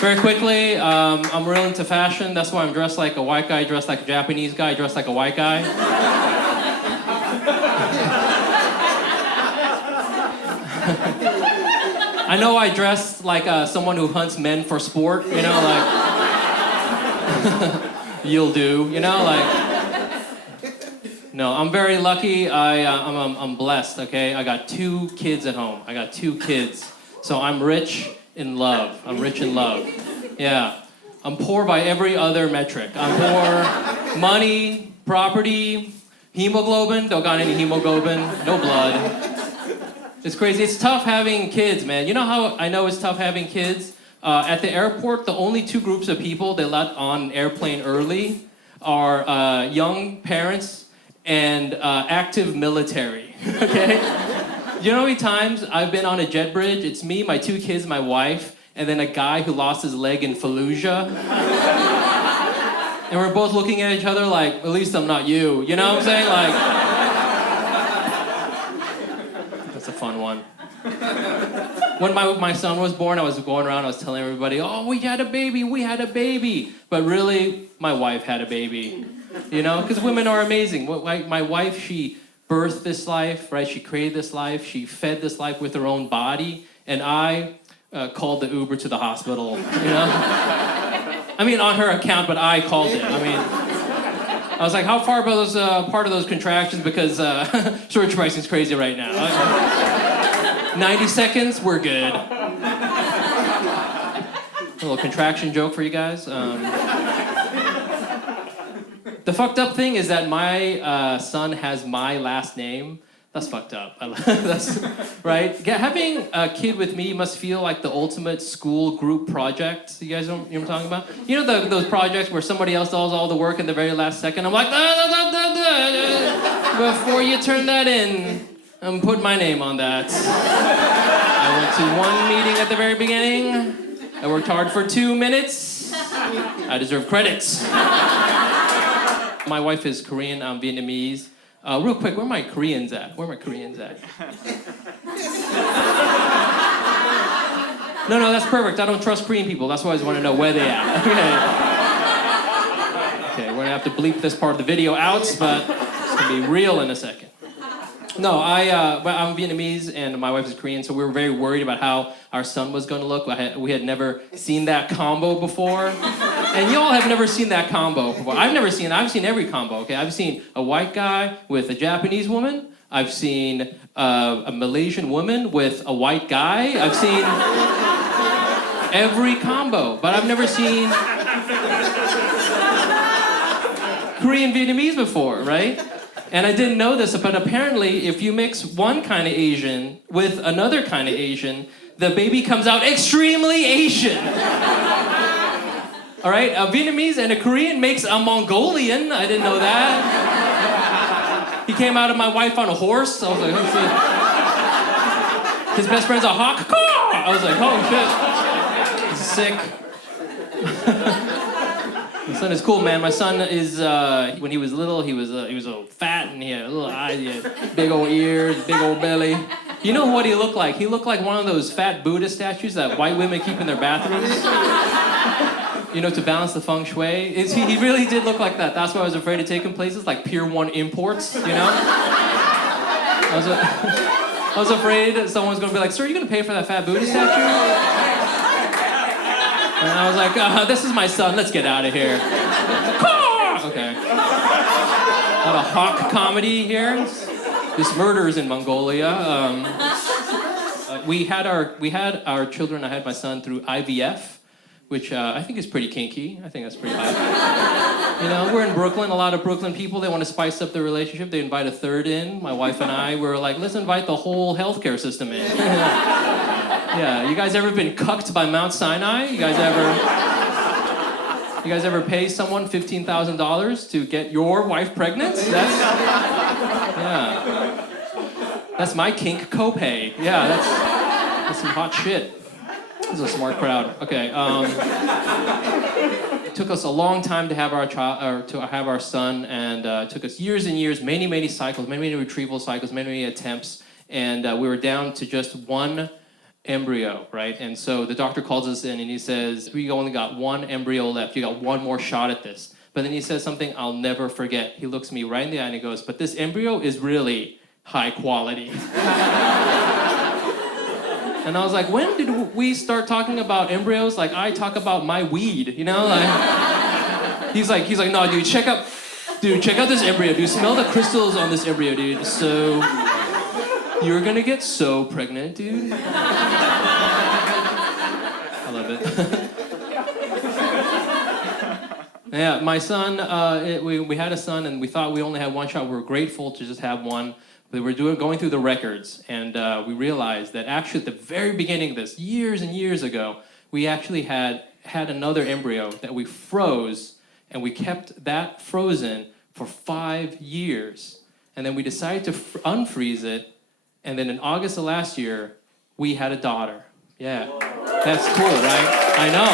Very quickly, I'm real into fashion. That's why I'm dressed like a white guy, dressed like a Japanese guy, dressed like a white guy. I know I dress like someone who hunts men for sport, you know, like, you'll do, you know, like, no, I'm very lucky. I'm blessed, okay? I got 2 kids at home. I got 2 kids. So I'm rich in love. I'm rich in love. Yeah. I'm poor by every other metric. I'm poor, money, property, hemoglobin. Don't got any hemoglobin. No blood. It's crazy. It's tough having kids, man. You know how I know it's tough having kids? At the airport, the only 2 groups of people they let on an airplane early are young parents and active military, okay? You know how many times I've been on a jet bridge? It's me, my 2 kids, my wife, and then a guy who lost his leg in Fallujah. And we're both looking at each other like, at least I'm not you. You know what I'm saying? Like, that's a fun one. When my son was born, I was going around, I was telling everybody, oh, we had a baby. But really, my wife had a baby. You know, because women are amazing. My wife, she birthed this life, right? She created this life. She fed this life with her own body. And I called the Uber to the hospital, you know? I mean, on her account, but I called it. I mean, I was like, how far about those part of those contractions? Because storage pricing is crazy right now. 90 seconds, we're good. A little contraction joke for you guys. The fucked up thing is that my son has my last name. That's fucked up. That's right. Having a kid with me must feel like the ultimate school group project. You guys know what I'm talking about? You know those projects where somebody else does all the work in the very last second? I'm like, before you turn that in, I'm putting my name on that. I went to 1 meeting at the very beginning. I worked hard for 2 minutes. I deserve credits. My wife is Korean, I'm Vietnamese. Real quick, where are my Koreans at? No, that's perfect. I don't trust Korean people. That's why I just want to know where they at. Okay, we're going to have to bleep this part of the video out, but it's going to be real in a second. No, I'm Vietnamese and my wife is Korean, so we were very worried about how our son was going to look. We had never seen that combo before. And y'all have never seen that combo before. I've seen every combo, okay? I've seen a white guy with a Japanese woman. I've seen a Malaysian woman with a white guy. I've seen every combo, but I've never seen Korean Vietnamese before, right? And I didn't know this, but apparently if you mix one kind of Asian with another kind of Asian, the baby comes out extremely Asian. All right, a Vietnamese and a Korean makes a Mongolian. I didn't know that. He came out of my wife on a horse. I was like, oh shit. His best friend's a hawk. I was like, oh shit. He's sick. My son is cool, man. My son is, when he was little, he was a fat and he had little eyes, he had big old ears, big old belly. You know what he looked like? He looked like one of those fat Buddha statues that white women keep in their bathrooms. You know, to balance the feng shui. He really did look like that. That's why I was afraid to take him places like Pier 1 Imports, you know? I was afraid that someone was going to be like, sir, are you going to pay for that fat Buddha statue? And I was like, this is my son, let's get out of here. Okay. Not a hawk comedy here. This murder is in Mongolia. We had our children, I had my son through IVF, which I think is pretty kinky. I think that's pretty hot. You know, we're in Brooklyn. A lot of Brooklyn people, they want to spice up their relationship. They invite a third in. My wife and I were like, let's invite the whole healthcare system in. Yeah, you guys ever been cucked by Mount Sinai? You guys ever pay someone $15,000 to get your wife pregnant? That's my kink copay. Yeah, that's some hot shit. This is a smart crowd. Okay. It took us a long time to have our son, and it took us years and years, many cycles, many retrieval cycles, many attempts, and we were down to just one embryo, right? And so the doctor calls us in and he says, we only got one embryo left. You got one more shot at this. But then he says something I'll never forget. He looks me right in the eye and he goes, but this embryo is really high quality. And I was like, when did we start talking about embryos? Like I talk about my weed, you know? Like, he's like, no, dude, check out this embryo, dude. Smell the crystals on this embryo, dude. So you're gonna get so pregnant, dude. I love it. Yeah, my son, we had a son and we thought we only had one shot. We were grateful to just have one. We were going through the records and we realized that actually at the very beginning of this, years and years ago, we actually had another embryo that we froze and we kept that frozen for 5 years. And then we decided to unfreeze it. And then in August of last year, we had a daughter. Yeah, that's cool, right? I know.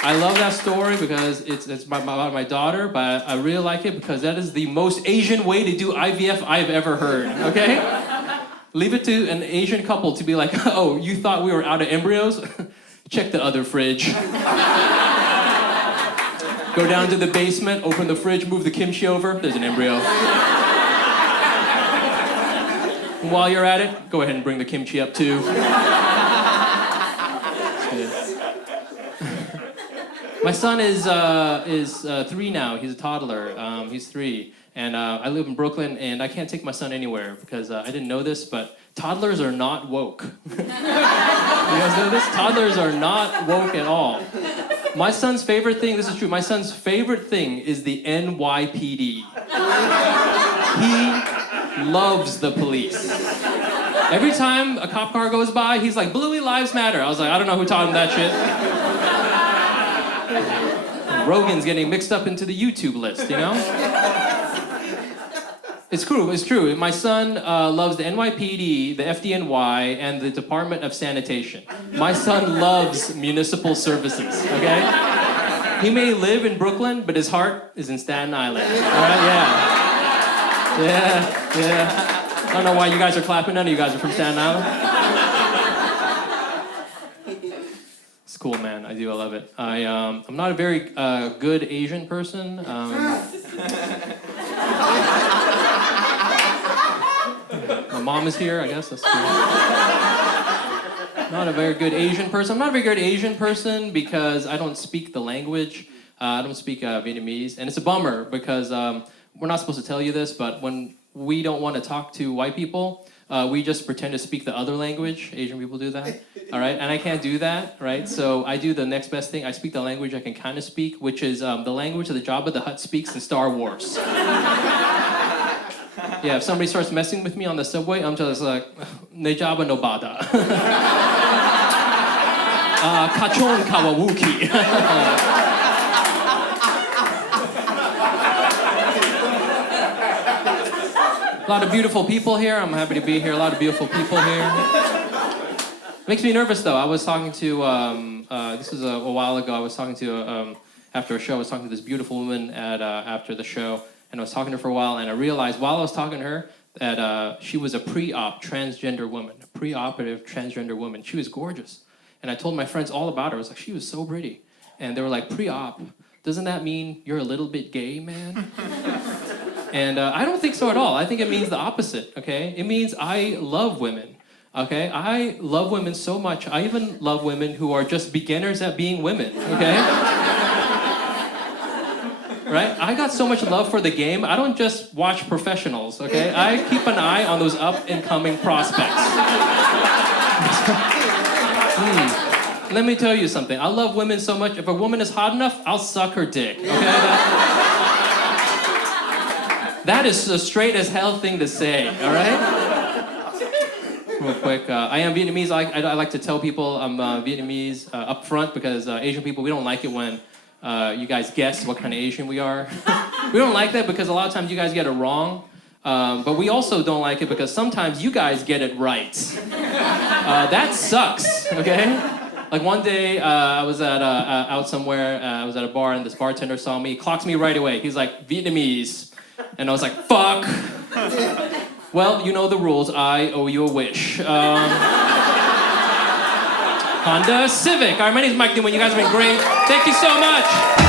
I love that story because it's about my daughter, but I really like it because that is the most Asian way to do IVF I've ever heard, okay? Leave it to an Asian couple to be like, oh, you thought we were out of embryos? Check the other fridge. Go down to the basement, open the fridge, move the kimchi over, there's an embryo. While you're at it, go ahead and bring the kimchi up too. My son is 3 now. He's a toddler. He's 3. And I live in Brooklyn, and I can't take my son anywhere because I didn't know this, but toddlers are not woke. You guys know this? Toddlers are not woke at all. My son's favorite thing, this is true, my son's favorite thing is the NYPD. He loves the police. Every time a cop car goes by, he's like, Bluey Lives Matter. I was like, I don't know who taught him that shit. Rogan's getting mixed up into the YouTube list, you know? It's true. My son loves the NYPD, the FDNY, and the Department of Sanitation. My son loves municipal services, okay? He may live in Brooklyn, but his heart is in Staten Island. All right, yeah. I don't know why you guys are clapping. None of you guys are from Staten Island. It's cool, man. I love it. I'm not a very good Asian person. My mom is here, I guess. That's cool. Not a very good Asian person. I'm not a very good Asian person because I don't speak the language. I don't speak Vietnamese. And it's a bummer because we're not supposed to tell you this, but when we don't want to talk to white people, we just pretend to speak the other language. Asian people do that, all right? And I can't do that, right? So I do the next best thing. I speak the language I can kind of speak, which is the language that the Jabba the Hutt speaks in Star Wars. Yeah, if somebody starts messing with me on the subway, I'm just like, ne Jabba no bada. Kachon kawawuki. A lot of beautiful people here. I'm happy to be here. A lot of beautiful people here. Makes me nervous, though. I was talking to, this was a while ago, I was talking to, after a show, I was talking to this beautiful woman after the show, and I was talking to her for a while, and I realized while I was talking to her that she was a pre-op transgender woman, a pre-operative transgender woman. She was gorgeous. And I told my friends all about her. I was like, she was so pretty. And they were like, pre-op, doesn't that mean you're a little bit gay, man? And I don't think so at all. I think it means the opposite, okay? It means I love women, okay? I love women so much. I even love women who are just beginners at being women, okay? Right? I got so much love for the game, I don't just watch professionals, okay? I keep an eye on those up-and-coming prospects. Let me tell you something. I love women so much. If a woman is hot enough, I'll suck her dick, okay? That is a straight as hell thing to say, all right? Real quick, I am Vietnamese. I like to tell people I'm Vietnamese up front because Asian people, we don't like it when you guys guess what kind of Asian we are. We don't like that because a lot of times you guys get it wrong. But we also don't like it because sometimes you guys get it right. That sucks, okay? Like one day, I was at out somewhere, I was at a bar and this bartender saw me, clocks me right away. He's like, Vietnamese. And I was like, fuck. Well, you know the rules. I owe you a wish. Honda Civic. All right, my name is Mike Nguyen. You guys have been great. Thank you so much.